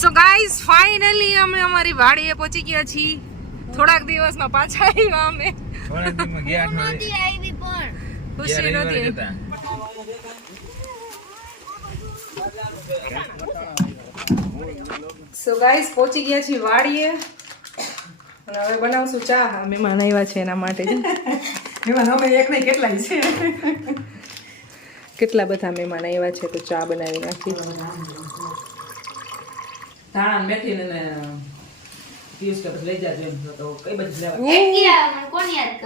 So guys finally અમે અમારી વાડીએ પહોંચી ગયા છીએ. થોડાક દિવસમાં પાછા આવ્યા અમે. ખુશી નથી સો ગાઈઝ પહોંચી ગયા છીએ વાડીએ. અને હવે બનાવશું ચા. મહેમાન આવ્યા છે એના માટે. મહેમાન અમે એક નહીં કેટલાય છે? કેટલા બધા મહેમાન આવ્યા છે તો ચા બનાવી નાખી. ધાણા મેથી ને પીસ કે લઈ જાજો એમ. તો કઈ બધી લેવા.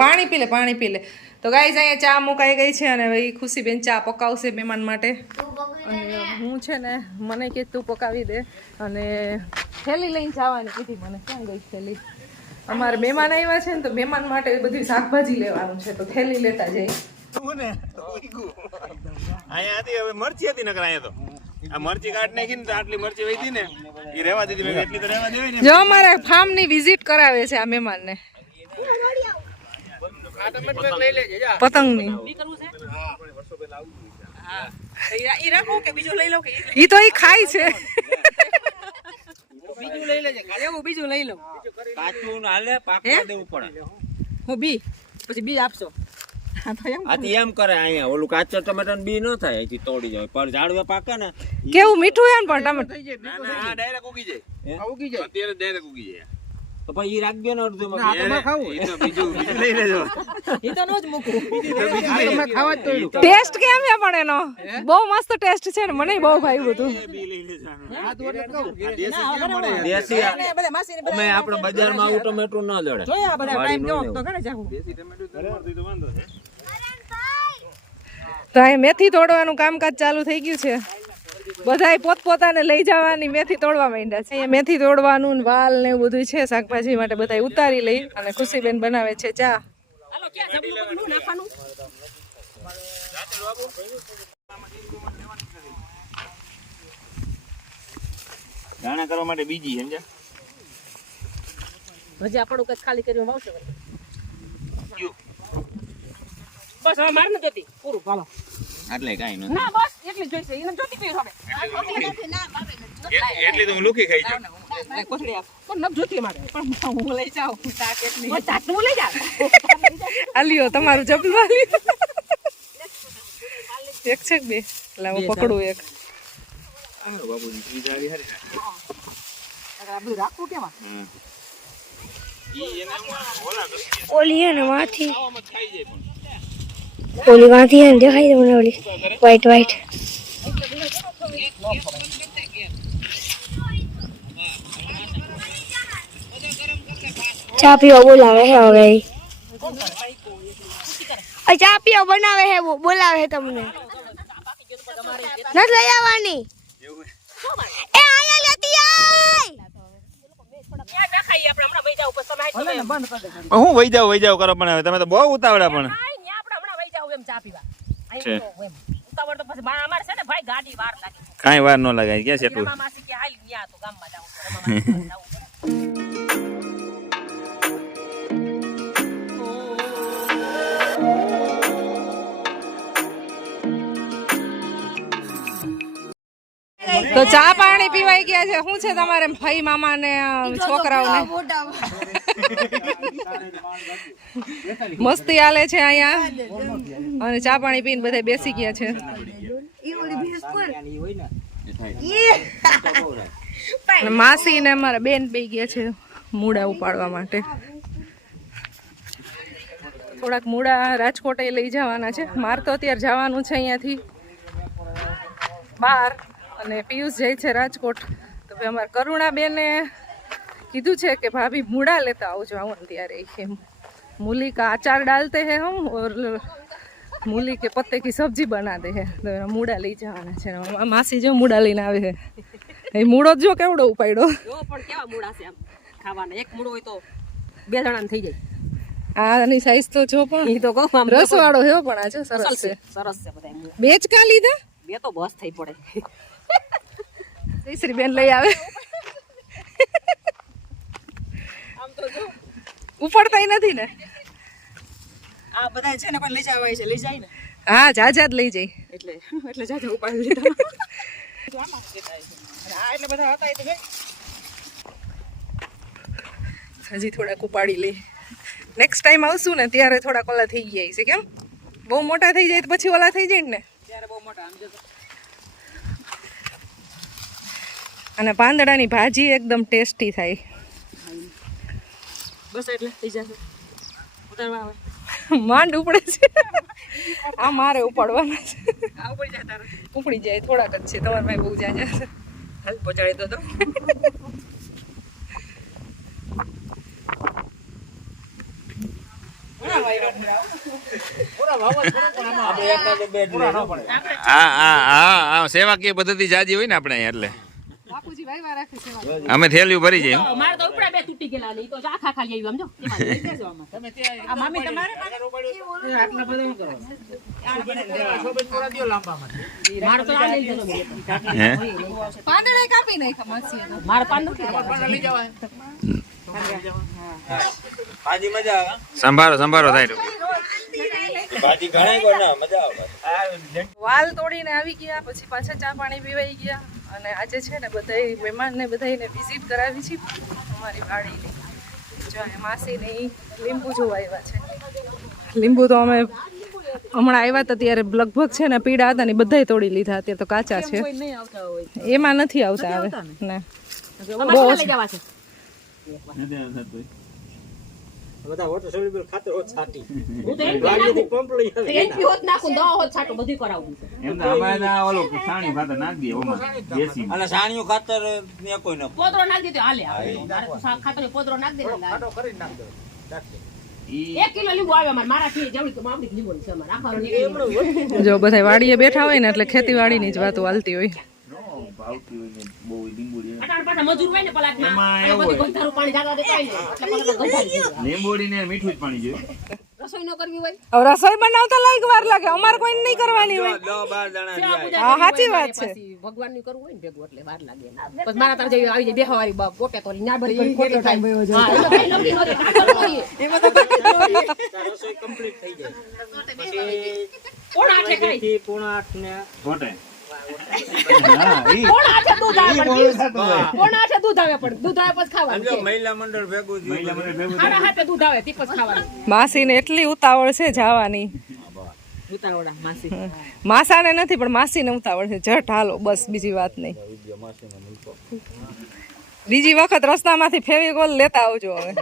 પાણી પી લે પાણી પી લે તો ગાઈઝ અહીંયા ચા મુકાઈ ગઈ છે અને ભાઈ ખુશીબેન ચા પકાવશે મહેમાન માટે. અને હું છે ને મને કે તું પકાવી દે. અને થેલી લઈને જવાની કીધી મને ક્યાં ગઈ થેલી? અમારે મહેમાન આવ્યા છે ને તો મહેમાન માટે બધી શાકભાજી લેવાનું છે તો થેલી લેતા જઈ. અહીંયા હતી હવે મરચી હતી નકર અહીંયા તો. આ મરચી કાઢ નાખી ને તો આટલી મરચી વહી ને. એ રહેવા દીધી એટલી તો રહેવા દેવાય ને. જો અમારા ફાર્મની વિઝિટ કરાવે છે આ મહેમાનને. પતંગની. ઈ તો ઈ ખાય છે. બીજું લઈ કાચું હાલે પાકવા દેવું પડે. હું બી પછી બી આપશો. આથી એમ કરે. અહીંયા ઓલું કાચો ટમેટા બી ન થાય અહીંથી તોડી જાય. પર ઝાડવે પાકે ને કેવું મીઠું એમ પણ ટમેટું? ના ના ડાયરેક્ટ ઉગી જાય. ઉગી જાય. અત્યારે ડાયરેક્ટ ઉગી જાય. તો પછી ઈ રાખજો ને અડધું એ એ તો બીજું બીજું લઈ લેજો. એ તો નો જ મૂકું. ખાવા જ ટેસ્ટ કેમ છે પણ એનો? બહુ મસ્ત ટેસ્ટ છે ને મને બહુ ભાવ્યું હતું બી લઈ આ દેશી અમે આપણે બજારમાં આવું ટમેટું ન જડે. જોયા બધા ટાઈમ જો તો ઘરે જાવું. દેશી ટમેટું તો તો વાંધો છે. તો અહીં મેથી તોડવાનું કામકાજ ચાલુ થઈ ગયું છે. બધા પોતપોતાને લઈ જવાની મેથી તોડવા માંડ્યા છે. અહીંયા મેથી તોડવાનું વાલ ને એવું બધું છે શાકભાજી માટે બધા ઉતારી લઈ અને ખુશીબેન બનાવે છે ચા. હાલો ક્યાં જવું બધું? નાખવાનું? દાણા કરવા માટે બીજી સમજ્યા? હજી આપણું કઈ ખાલી કર્યું વાવશે બસ હવે મારે ન જોતી. પૂરું ભાલો. એટલે કાંઈ નથી. ના બસ એટલી જોઈ જોઈશે એને જોતી પીર હવે. એટલી તો હું લુખી ખાઈ જાઉં આ કોથળી આપ. પણ ન જોતી મારે પણ હું લઈ જાઉં શાક એટલી. ચાટ તું લઈ જાઉં. આ લ્યો તમારું જબલું આ એક છે બે? લાવો પકડું એક. આ બાબુજી ચીજ આવી હારી. આ બધું રાખવું કેમાં હા. ઈ એને ઓલા ને માથી આવામાં ખાઈ જાય પણ ઓલી વાંધી હે ને દેખાય છે મને ઓલી વ્હાઈટ વ્હાઈટ ચા પીવા બોલાવે હે હવે. ચા પીવા બનાવે હે બોલાવે હે તમને. નથી લઈ આવવાની. એ આયા લેતી હું વહી જાવ વહી જાવ કરો પણ હવે તમે તો બહુ ઉતાવળા પણ. ચા પીવા. છે. ઉતાવળ તો પછી અમારે છે ને ભાઈ ગાડી વાર લાગે. કાંઈ વાર ન લગાય ક્યાં છે માસી કે હાલ ન્યા તો ગામમાં જાવું રમા તો ચા પાણી પીવાઈ ગયા છે. શું છે તમારે? ભાઈ મામા ને છોકરાઓને? મસ્તી આલે છે અહીંયા. અને ચા પાણી પીને બધા બેસી ગયા છે. માસી ને અમારા બેન પી ગયા છે મૂળા ઉપાડવા માટે. થોડાક મૂળા રાજકોટે લઈ જવાના છે. મારે તો અત્યારે જવાનું છે અહીંયાથી. બહાર. અને પિયુષ જાય છે રાજકોટ. તો ભાઈ અમારા કરુણાબેને કીધું છે કે ભાભી મૂળા લેતા આવજો આવો ને ત્યારે. એમ મૂલી કા આચાર ડાલતે હે હમ ઓર મૂલી કે પત્તે કી સબ્જી બના દે હે. તો મૂળા લઈ જવાના છે. માસી જો મૂળા લઈને આવે છે એ મૂળો જો કેવડો ઉપાડ્યો. જો પણ કેવા મૂળા છે આમ ખાવાના? એક મૂળો હોય તો બે જણાને થઈ જાય. આની સાઈઝ તો જો પણ ઈ તો કહું રસવાળો પણ આ સરસ છે. સરસ છે બધા કા લીધા? બે તો બસ થઈ પડે. જયશ્રી બેન લઈ આવે. ઉપાડતા નથી ને? આ બધા છે ને પણ લઈ જવાય છે લઈ જાય ને? હા જા જા જ લઈ જાય એટલે એટલે જાજા ઉપાડી લીધા. હજી થોડાક ઉપાડી લઈ. નેક્સ્ટ ટાઈમ આવશું ને ત્યારે થોડાક ઓલા થઈ જાય છે કેમ? બહુ મોટા થઈ જાય તો પછી ઓલા થઈ જાય ને? અને પાંદડાની ભાજી એકદમ ટેસ્ટી થાય. બસ એટલે થઈ જશે. ઉતારવા આવે. માંડ ઉપડે છે. આ મારે ઉપાડવાના છે. જાય ઉપડી જાય થોડાક જ છે. તમારા ભાઈ બહુ જાજા હાલ પહોંચાડી દો તો. સેવાકીય પદ્ધતિ જાજી હોય ને આપણે અહીંયા એટલે. અમે થેલ્યું ભરી જઈએ મારે તો ઉપડા બે તૂટી ગયેલા ને ઈ તો આખા ખાલી આવ્યું સમજો એમાં લઈ દેજો આમાં. આ મામી તમારે આટલા બધા શું કરો? મારે તો આ લઈ દેજો મેં. હે? પાંદડા કાપી નાખ્યા માસી મારે પાન ભાજી મજા આવે? સંભારો સંભારો થાય ભાજી ઘણા કોઈ મજા આવે. વાલ તોડીને આવી ગયા પછી પાછા ચા પાણી પીવાઈ ગયા. અને આજે છે ને બધાય મહેમાનને બધાને વિઝિટ કરાવી છે અમારી વાડીની. જો એ માસીને લીંબુ જોવા આવ્યા છે. લીંબુ તો અમે હમણાં આવ્યા હતા ત્યારે લગભગ છે ને પીડા હતા ને બધાય તોડી લીધા અત્યારે તો કાચા છે. એમાં નથી આવતા હવે ના? બહુ લઈ જવા છે. બધા હોટ સોલ્યુબલ ખાતર હોત છાટી. હું તો એમ પંપ લઈ આવે. એનપી હોત નાખું દો હોત છાટો બધું કરાવું એમ તો અમારે ઓલો સાણી ખાતર નાખી દઈએ ઓમાં દેશી અને સાણીઓ ખાતર ને કોઈ ન પોદરો નાખ દીધો હાલે હાલે. મારે ખાતર પોદરો નાખ દે ખાટો કરી નાખ આવે અમારે મારાથી જેવડી તો છે અમારે. જો બધા વાડીએ બેઠા હોય ને એટલે ખેતીવાડીની જ વાતો હાલતી હોય. હોય ને પાણી ને પાછા જાય. લીંબોડી ને મીઠું જ પાણી જોઈએ. રસોઈ ન કરવી હોય? હવે રસોઈ બનાવતા લાઈક વાર લાગે અમારે કોઈ નહીં કરવાની હોય. બાર જાય. હા, સાચી વાત છે. ભગવાનની કરવું હોય ને ભેગું એટલે વાર લાગે પછી મારા તાર જેવી આવી જાય બેહવારી બાપ પોતે તો ન્યા બધી ઘડી ખોટો એમાં. કાંઈ કરીએ. રસોઈ કમ્પ્લીટ થઈ જાય આઠે ખાય? પોણા આઠ ને ખોટે કોણ આઠે દૂધ કોણ આઠે દૂધ આવે પણ દૂધ આવે પછી ખાવાનું જો કે. મહિલા મંડળ ભેગું થયું સાડા હાથે દૂધ આવે તે પછી ખાવાનું. માસીને એટલી ઉતાવળ છે જવાની. માસા. ને માસાને નથી પણ માસીને ઉતાવળ છે. જટ હાલો બસ બીજી વાત નહીં. બીજી વખત રસ્તામાંથી ફેવિકોલ લેતા આવજો હવે.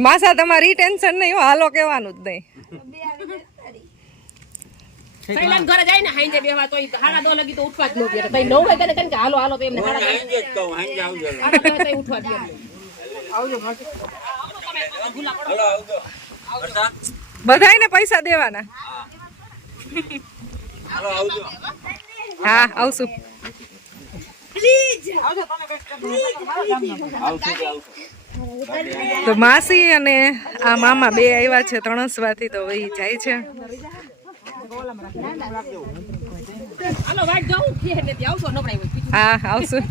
માસા તમારી ટેન્શન નહીં હાલો કહેવાનું જ નહીં. સૈલાન ઘરે જાય ને હાંજે તો હાડા દો લગી તો ઉઠવા જ ન દે તઈ નવ વાગે ને કે હાલો હાલો તો એમને હાડા હાંજે જ કહું હાંજે આવજો. હાડા દો ઉઠવા દે એમને. હલો આવજો. વરસાદ? બધાયને પૈસા દેવાના. હલો આવજો. હા આવશું. આવશું તો આવશું? તો માસી અને આ મામા બે આવ્યા છે ત્રણસવાથી તો વહી જાય છે. હા આવશું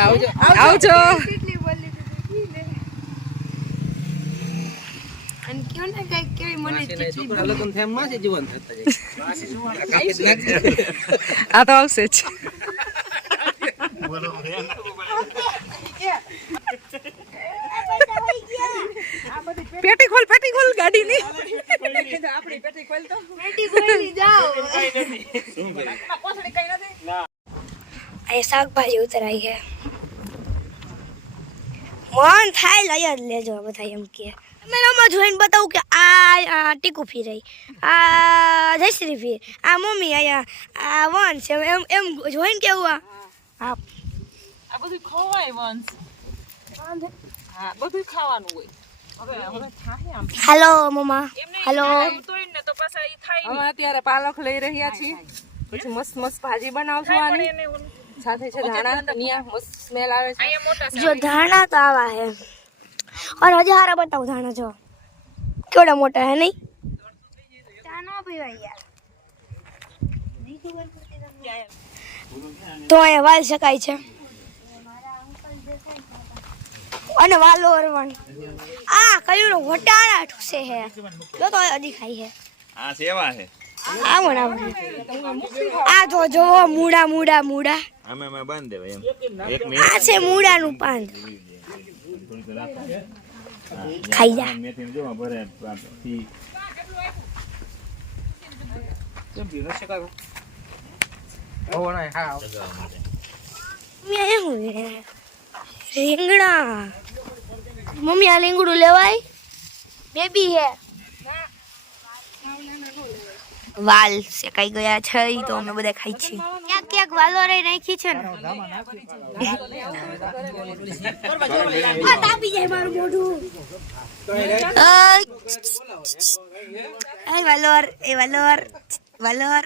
આવજો આવજો બોલી તો દીધી ને. તો પેટી ખોલ પેટી ખોલ ગાડીની. અહીં શાકભાજી ઉતરાઈ છે. મન થાય લઈ જ લેજો બધા એમ કે. મેં આમાં જોઈને બતાવું કે આ ટીકુ ફીરાઈ આ જયશ્રી ફીર આ મમ્મી અહીંયા આ વન છે એમ એમ જોઈને કેવું આ? હા. આ બધું ખવાય વંશ. હા બધું ખાવાનું હોય. હેલો મમ્મા. હેલો. તોય ને તો પાછા ઈ થાય અમે અત્યારે પાલક લઈ રહ્યા છીએ. પછી મસ્ત મસ્ત ભાજી બનાવશું આની. સાથે છે ધાણા. ધનિયા મસ્ત સ્મેલ આવે છે. જો ધાણા તો આવા હે. और હજી હારા બતાવ ધાણા જો. કેવડા મોટા હે નહીં? ચાનો પીવાય યાર. તો અહીંયા વાલ શકાય છે. અને વાલો અરવણ. આ કયું વટાણા ઠુસે હે. જો તો ખાઈ હે. આ સેવા હે. આવો ને આવો આ જો જો મૂડા મૂડા મૂડા અમે અમે બાંધ દેવા એમ. એક આ છે મૂડાનું પાન ખાઈ જા. મેથી જો ભરે થી આ શું છે રીંગણા મમ્મી આ લીંગડું લેવાય? બેબી હે. વાલ શેકાઈ ગયા છે ઈ તો અમે બધા ખાઈ છીએ. ક્યાંક ક્યાંક વાલો રહી નાખી છે ને. આ તાપી જાય મારું મોઢું. અય, અય વાલોર એ વાલોર વાલોર.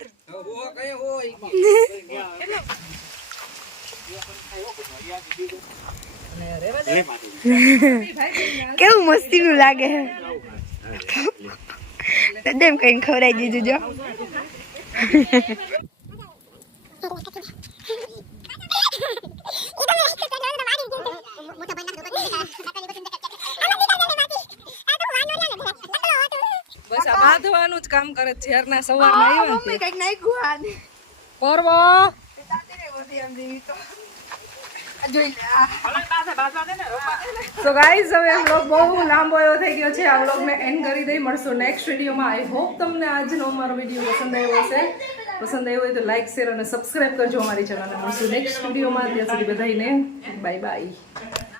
કેવું મસ્તીનું લાગે એમ કઈ ખવડાવી દીધું જો. બસ આ બાંધવાનું જ કામ કરે છે. સવારમાં આવ્યા ને કંઈક નાખ્યું પર્વ. સો ગાઈઝ હવે આ બ્લોગ બહુ લાંબો એવો થઈ ગયો છે. આ બ્લોગને એન્ડ કરી દઈ. મળશું નેક્સ્ટ વિડીયોમાં આઈ હોપ તમને આજનો અમારો વીડિયો પસંદ આવ્યો હશે. પસંદ આવ્યો હોય તો લાઈક શેર અને સબસ્ક્રાઈબ કરજો અમારી ચેનલને મળશું નેક્સ્ટ વિડીયોમાં ત્યાં સુધી બધાને બાય બાય